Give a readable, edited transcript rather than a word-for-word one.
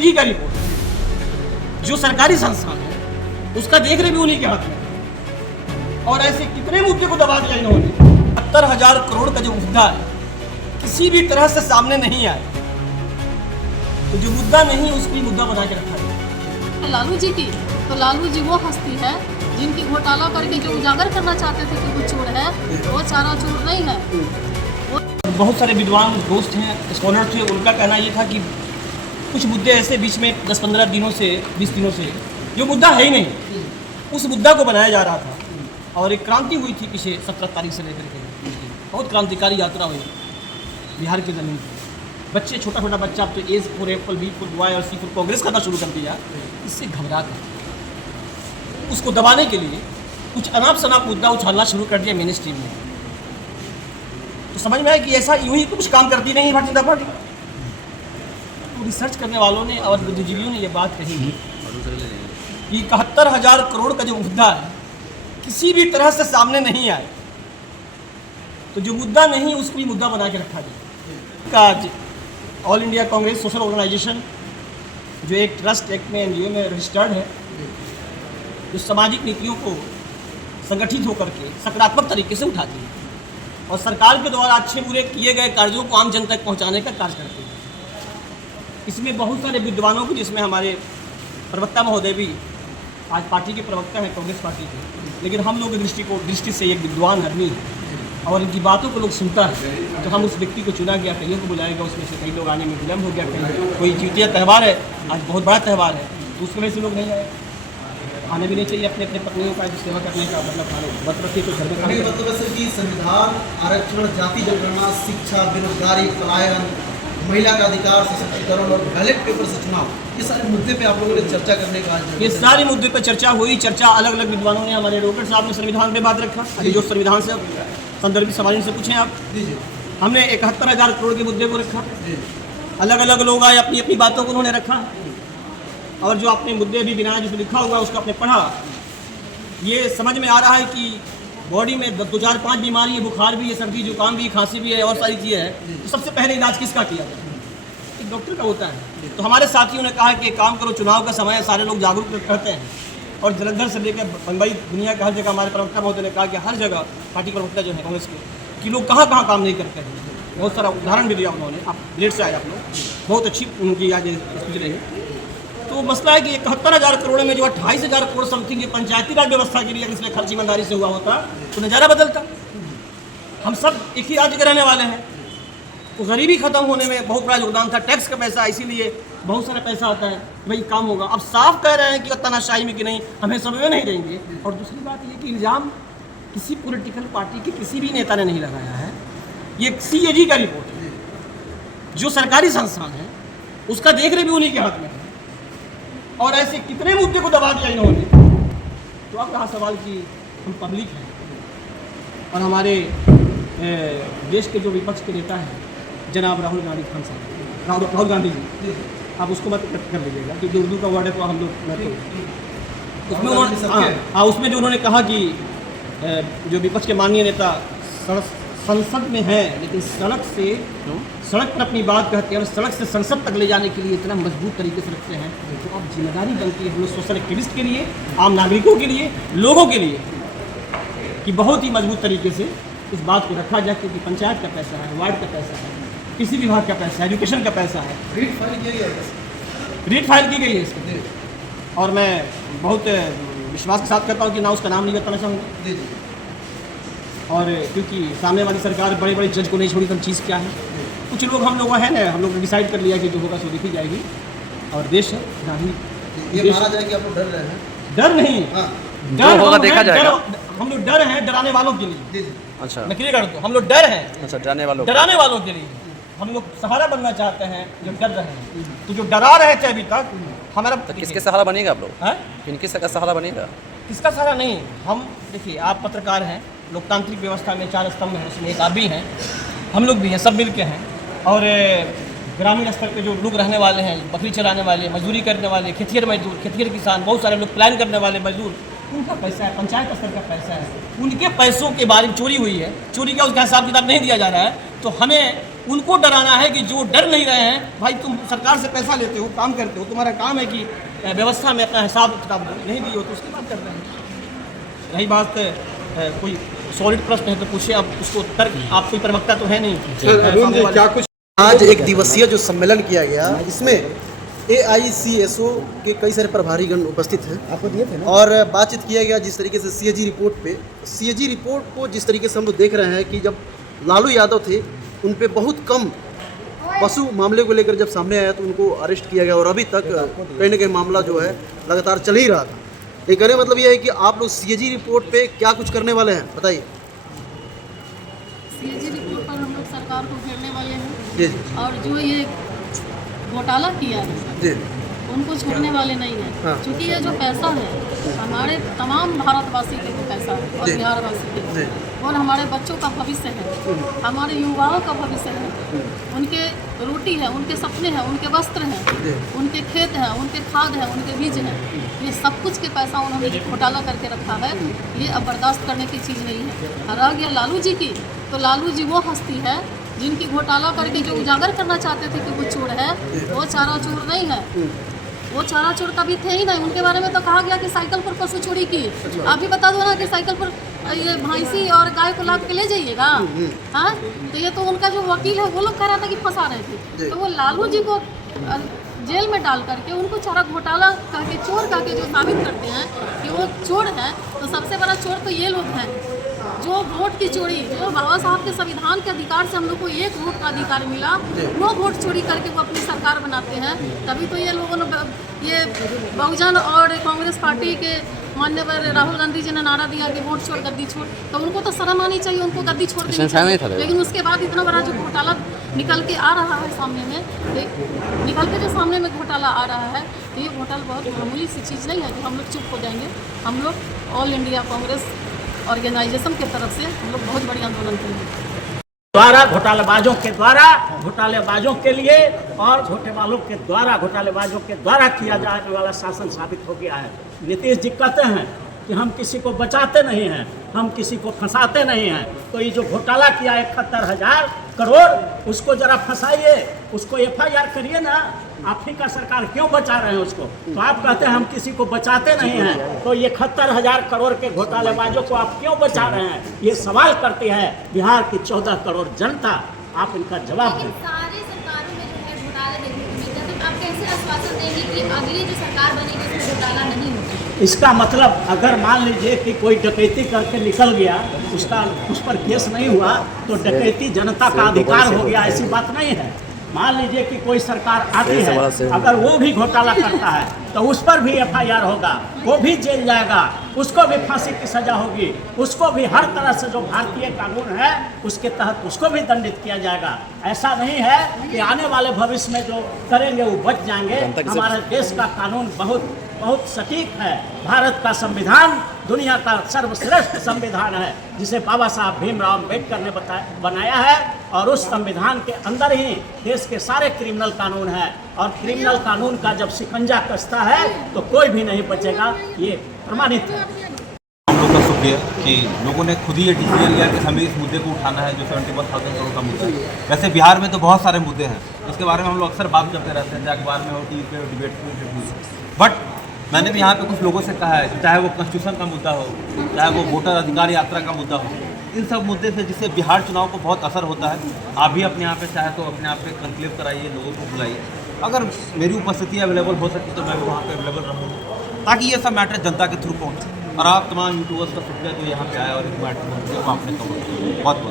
CAG का report जो सरकारी संस्थान है उसका देख रहे भी उन्हीं के हाथ में है। और ऐसे कितने मुद्दे को दबा दिया इन्होंने। 70,000 करोड़ का जो मुद्दा है किसी भी तरह से सामने नहीं आया, तो जो मुद्दा नहीं उसको मुद्दा बना के रखा है लालू जी की। तो लालू जी वो हस्ती है जिनकी घोटाला करके जो उजागर करना चाहते थे कि वो चोर है, वो सारा चोर नहीं है। बहुत सारे विद्वान दोस्त हैं, स्कॉलर थे, उनका कहना ये था कि कुछ मुद्दे ऐसे बीच में 10-15 दिनों से 20 दिनों से जो मुद्दा है ही नहीं, उस मुद्दा को बनाया जा रहा था। और एक क्रांति हुई थी पीछे 17 तारीख से लेकर के, बहुत क्रांतिकारी यात्रा हुई बिहार की ज़मीन पर। बच्चे, छोटा छोटा बच्चा अब तो A for apple, B for boy और सी फॉर कांग्रेस करना शुरू कर दिया। इससे घबरा कर उसको दबाने के लिए कुछ अनाप शनाप मुद्दा उछालना शुरू कर दिया मेन स्ट्रीम में। तो समझ में आया कि ऐसा यूं ही कुछ काम करती नहीं है भारतीय जनता पार्टी। तो रिसर्च करने वालों ने और बुद्धिजीवियों ने ये बात कही कि 71,000 करोड़ का जो मुद्दा है किसी भी तरह से सामने नहीं आया, तो जो मुद्दा नहीं उसको भी मुद्दा बना के रखा गया। आज all India Congress social organisation जो एक ट्रस्ट एक्ट में एनजीओ में रजिस्टर्ड है, जो सामाजिक नीतियों को संगठित होकर के सकारात्मक तरीके से उठाती है और सरकार के द्वारा अच्छे बुरे किए गए कार्यों को आम जनता तक पहुंचाने का कार्य करती है। इसमें बहुत सारे विद्वानों को, जिसमें हमारे प्रवक्ता महोदय भी आज पार्टी के प्रवक्ता हैं कांग्रेस पार्टी के, लेकिन हम लोग की दृष्टि से एक विद्वान आदमी है और इनकी बातों को लोग सुनता है। तो हम उस व्यक्ति को चुना गया, कईयों को बुलाया गया, उसमें से कई लोग आने में विलम्ब हो गया। कहीं कोई जीतिया त्यौहार है, आज बहुत बड़ा त्यौहार है, तो उसकी वजह से लोग नहीं आए। आने भी नहीं चाहिए अपने अपने पत्नियों का सेवा करने का मतलब मत रखिए तो घर में खाने का मतलब कि संविधान, आरक्षण, जाति जनगणना, शिक्षा, बेरोजगारी, पलायन, महिला का अधिकार, सशक्तिकरण और बैलेट पेपर से चुनाव, ये सारे मुद्दे पे आप लोगों ने चर्चा करने का ये सारे मुद्दे पर चर्चा हुई। चर्चा अलग अलग विद्वानों ने, हमारे एडवोकेट साहब ने संविधान पे बात रखा, जो संविधान से संदर्भित सवाल से पूछें आप। हमने 71,000 करोड़ के मुद्दे को रखा, अलग अलग लोग आए, अपनी अपनी बातों को उन्होंने रखा और जो अपने मुद्दे भी बिना जिसमें लिखा हुआ उसको आपने पढ़ा। ये समझ में आ रहा है कि बॉडी में 2-4-5 बीमारी है, बुखार भी है, सर्दी जुकाम भी, खांसी भी है और सारी चीज़ें हैं, तो सबसे पहले इलाज किसका किया जाए? एक डॉक्टर का होता है। तो हमारे साथियों ने कहा कि काम करो, चुनाव का समय है, सारे लोग जागरूक रहते हैं और जलंधर से लेकर बम्बई, दुनिया के हर जगह हमारे प्रवक्ता महोदय ने कहा कि हर जगह पार्टी प्रवक्ता जो है कांग्रेस के कि लोग कहाँ कहाँ काम नहीं करते हैं। बहुत सारा उदाहरण भी दिया उन्होंने। आप लेट से आए आप लोग, बहुत अच्छी उनकी आज स्पीच रही। तो मसला है कि 71,000 करोड़ में जो 28,000 करोड़ समथिंग पंचायती राज व्यवस्था के लिए अगर इसमें खर्च ईमानदारी से हुआ होता तो नज़ारा बदलता। हम सब एक ही राज्य के रहने वाले हैं, तो गरीबी खत्म होने में बहुत बड़ा योगदान था। टैक्स का पैसा, इसीलिए बहुत सारा पैसा आता है, भाई काम होगा। अब साफ कह रहे हैं कि तानाशाही में कि नहीं, हमें समय नहीं देंगे। और दूसरी बात ये कि इल्ज़ाम किसी पॉलिटिकल पार्टी के किसी भी नेता ने नहीं लगाया है। ये सीएजी का रिपोर्ट है जो सरकारी संस्थान है उसका देख रहे भी उन्हीं के हाथ में है। और ऐसे कितने मुद्दे को दबा दिया इन्होंने। तो अब रहा सवाल कि हम पब्लिक हैं और हमारे देश के जो विपक्ष के नेता हैं जनाब राहुल गांधी खान साहब, राहुल गांधी जी, आप उसको मत कर लीजिएगा क्योंकि उर्दू का वर्ड है तो हम लोग उसमें उन्होंने उसमें जो उन्होंने कहा कि जो विपक्ष के माननीय नेता संसद में है लेकिन सड़क पर अपनी बात कहते हैं और सड़क से संसद तक ले जाने के लिए इतना मजबूत तरीके से रखते हैं, तो अब जिम्मेदारी बनती है हम लोग सोशल एक्टिविस्ट के लिए, आम नागरिकों के लिए, लोगों के लिए कि बहुत ही मजबूत तरीके से इस बात को रखा जाए। क्योंकि पंचायत का पैसा है, वार्ड का पैसा है, किसी विभाग का पैसा है, एजुकेशन का पैसा है। रीट फाइल की गई है इसकी और मैं बहुत विश्वास के साथ कहता हूँ कि ना उसका नाम नहीं बताना चाहूँगा। और क्योंकि सामने वाली सरकार बड़े बड़े जज को नहीं छोड़ी, तो चीज़ क्या है, कुछ लोग हम लोग है ना, हम लोग ने डिसाइड कर लिया कि जो होगा सो देखी जाएगी। और देश है, ये माना जाए कि आप लोग डर रहे हैं? डर नहीं, डर होगा देखा जाएगा। हम लोग डर हैं डराने वालों के लिए। अच्छा, मैं क्लियर कर दूं, हम लोग डर हैं अच्छा डराने वालों के लिए। हम लोग सहारा बनना चाहते हैं जो डर रहे हैं। तो जो डरा रहे थे अभी तक हमारा, तो किसके सहारा बनेगा आप लोग? हैं किनके सहारा बनेगा? किसका सहारा नहीं। हम देखिए, आप पत्रकार हैं, लोकतांत्रिक व्यवस्था में 4 स्तंभ हैं, उसमें एक आप भी हैं, हम लोग भी हैं, सब मिल के हैं। और ग्रामीण स्तर पे जो लोग रहने वाले हैं, बकरी चराने वाले, मजदूरी करने वाले, खेतिहर मजदूर, खेतिहर किसान, बहुत सारे लोग प्लान करने वाले मजदूर, उनका पैसा है, पंचायत स्तर का पैसा है, उनके पैसों के बारे में चोरी हुई है, चोरी का उसका हिसाब किताब नहीं दिया जा रहा है। तो हमें उनको डराना है कि जो डर नहीं रहे हैं, भाई तुम सरकार से पैसा लेते हो, काम करते हो, तुम्हारा काम है कि व्यवस्था में अपना हिसाब किताब नहीं दिए हो तो उसकी बात कर रहे हैं। रही बात कोई सॉलिड प्रश्न है तो पूछिए, आप उसको तर्क, आप कोई प्रवक्ता तो है नहीं। क्या कुछ आज एक दिवसीय जो सम्मेलन किया गया, इसमें AICSO के कई सारे प्रभारीगण उपस्थित हैं, आपको दिए थे ना, और बातचीत किया गया जिस तरीके से CAG रिपोर्ट पे, CAG रिपोर्ट को जिस तरीके से हम लोग देख रहे हैं कि जब लालू यादव थे उन पे बहुत कम पशु मामले को लेकर जब सामने आया तो उनको अरेस्ट किया गया और अभी तक कहीं ना कहीं मामला जो है लगातार चल ही रहा था। ये कहने मतलब ये है कि आप लोग CAG रिपोर्ट पे क्या कुछ करने वाले हैं, बताइए। CAG रिपोर्ट पर हम लोग सरकार को घेरने वाले हैं जी और जो ये घोटाला किया है जी उनको छोड़ने वाले नहीं हैं। हाँ। क्योंकि ये जो पैसा है हमारे तमाम भारतवासी के जो पैसा है और जी। बिहारवासी के, जी और हमारे बच्चों का भविष्य है, हमारे युवाओं का भविष्य है, उनके रोटी है, उनके सपने हैं, उनके वस्त्र जी। हैं, उनके खेत हैं, उनके खाद हैं, उनके बीज हैं, ये सब कुछ के पैसा उन्होंने घोटाला करके रखा है। ये अब बर्दाश्त करने की चीज़ नहीं है। और रह गया लालू जी की, तो लालू जी वो हस्ती है जिनकी घोटाला करके जो उजागर करना चाहते थे कि वो चोर है, वो चारा चोर नहीं है, वो चारा चोर कभी थे ही नहीं। उनके बारे में तो कहा गया कि साइकिल पर पशु चोरी की। आप भी बता दो ना कि साइकिल पर ये भैंसी और गाय को लाद के ले जाइएगा। हाँ, तो ये तो उनका जो वकील है वो लोग कह रहा था कि फंसा रहे थे। तो वो लालू जी को जेल में डाल करके उनको चारा घोटाला करके चोर करके जो साबित करते हैं कि वो चोर है, तो सबसे बड़ा चोर तो ये लोग हैं जो वोट की चोरी, जो बाबा साहब के संविधान के अधिकार से हम लोग को एक वोट का अधिकार मिला, वो वोट चोरी करके वो अपनी सरकार बनाते हैं। तभी तो ये लोगों ने ये बहुजन और कांग्रेस पार्टी के मान्यवर राहुल गांधी जी ने नारा दिया कि वोट छोड़ गद्दी छोड़, तो उनको तो शर्म आनी चाहिए, उनको गद्दी छोड़ देनी चाहिए। लेकिन उसके बाद इतना बड़ा जो घोटाला निकल के आ रहा है सामने में, निकल के जो सामने में घोटाला आ रहा है, तो ये घोटाला बहुत मामूली सी चीज़ नहीं है कि हम लोग चुप हो जाएंगे। हम लोग ऑल इंडिया कांग्रेस ऑर्गेनाइजेशन की तरफ से हम लोग बहुत बड़ी आंदोलन करेंगे द्वारा घोटालेबाजों के द्वारा घोटालेबाजों के लिए और घोटालों के द्वारा घोटालेबाजों के द्वारा किया जाने वाला शासन साबित हो गया है। नीतीश जी कहते हैं कि हम किसी को बचाते नहीं हैं, हम किसी को फंसाते नहीं हैं। तो ये जो घोटाला किया 71,000 करोड़, उसको जरा फंसाइए, उसको FIR करिए ना। आप ही का सरकार क्यों बचा रहे हैं उसको? तो आप कहते हैं हम किसी को बचाते नहीं हैं, तो ये 71,000 करोड़ के घोटालेबाजों को आप क्यों बचा रहे हैं? ये सवाल करती है बिहार की 14 करोड़ जनता। आप इनका जवाब दें। सारे सरकारों में जो है घोटाला देखने को मिलता है, तो आप कैसे आश्वासन देंगे कि अगली जो सरकार बनेगी उसमें घोटाला नहीं होगा? इसका मतलब अगर मान लीजिए कि कोई डकैती करके निकल गया, उस पर केस नहीं हुआ, तो डकैती जनता का अधिकार हो गया, ऐसी बात नहीं है। मान लीजिए कि कोई सरकार आती है, अगर वो भी घोटाला करता है तो उस पर भी FIR होगा, वो भी जेल जाएगा, उसको भी फांसी की सजा होगी, उसको भी हर तरह से जो भारतीय कानून है उसके तहत उसको भी दंडित किया जाएगा। ऐसा नहीं है कि आने वाले भविष्य में जो करेंगे वो बच जाएंगे। हमारे देश का कानून बहुत बहुत सटीक है। भारत का संविधान दुनिया का सर्वश्रेष्ठ संविधान है, जिसे बाबा साहब भीमराव अम्बेडकर ने बनाया है, और उस संविधान के अंदर ही देश के सारे क्रिमिनल कानून हैं। और क्रिमिनल कानून का जब शिकंजा कसता है तो कोई भी नहीं बचेगा, ये प्रमाणित है। हम लोग का शुक्रिया कि लोगों ने खुद ही ये डिसीजन लिया कि हमें इस मुद्दे को उठाना है, जो 71,000 करोड़ का मुद्दा है। वैसे बिहार में तो बहुत सारे मुद्दे हैं, इसके बारे में हम लोग अक्सर बात करते रहते हैं, अखबार में हो, TV पे हो, डिबेट में। बट मैंने भी यहाँ पे कुछ लोगों से कहा है, चाहे वो कॉन्स्टिट्यूशन का मुद्दा हो, चाहे वो वोटर अधिकार यात्रा का मुद्दा हो, इन सब मुद्दे से जिससे बिहार चुनाव को बहुत असर होता है। आप भी अपने यहाँ पे चाहे तो अपने आप पे कंक्लेव कराइए, लोगों को बुलाइए। अगर मेरी उपस्थिति अवेलेबल हो सकती तो मैं भी वहाँ पे अवेलेबल रहूँगा, ताकि ये सब मैटर जनता के थ्रू पहुँचे। और आप तमाम यूट्यूबर्स का शुक्रिया जो यहाँ पे आए और इस मैटर को आपने कवर किया। बहुत बहुत